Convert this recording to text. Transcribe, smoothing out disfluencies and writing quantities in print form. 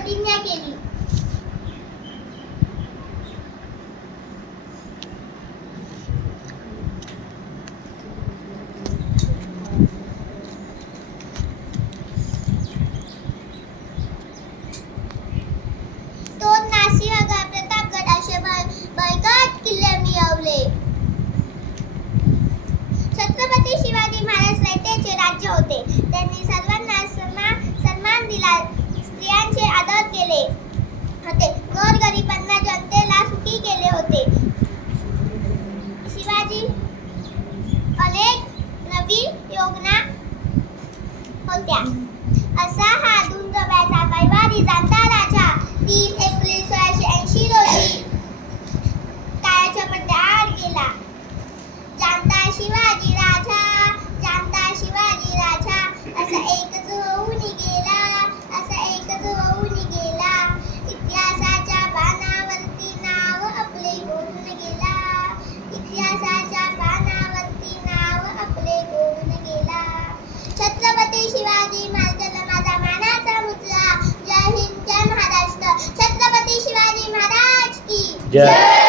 प्रतिज्ञा केली. तो नासिहगड, प्रतापगड असे बळकट किल्ले मिळवले. छत्रपती शिवाजी महाराज रयतेचे राज्य होते. त्यांनी सर्वांना सन्मान दिला. स्त्रियांचे आदर केले होते. गोरगरिबांना जनतेला सुखी केले होते. शिवाजी अनेक नवीन योजना होत्या. असा हा धुंदभ्याचा कैवारी जाणता राजा 3 एप्रिल 1680 रोजी काळाच्या पडद्याआड गेला. जाणता शिवाजी राजा, जाणता शिवाजी राजा, असा एकच होऊन गेला, असा एकच होऊन गेला. इतिहासाच्या पानावरती नाव आपले कोरून गेला, इतिहासाच्या पानावरती नाव आपले कोरून गेला. छत्रपती शिवाजी महाराजांना माझा मानाचा मुजरा. जय हिंद, जय महाराष्ट्र. छत्रपती शिवाजी महाराज की जय.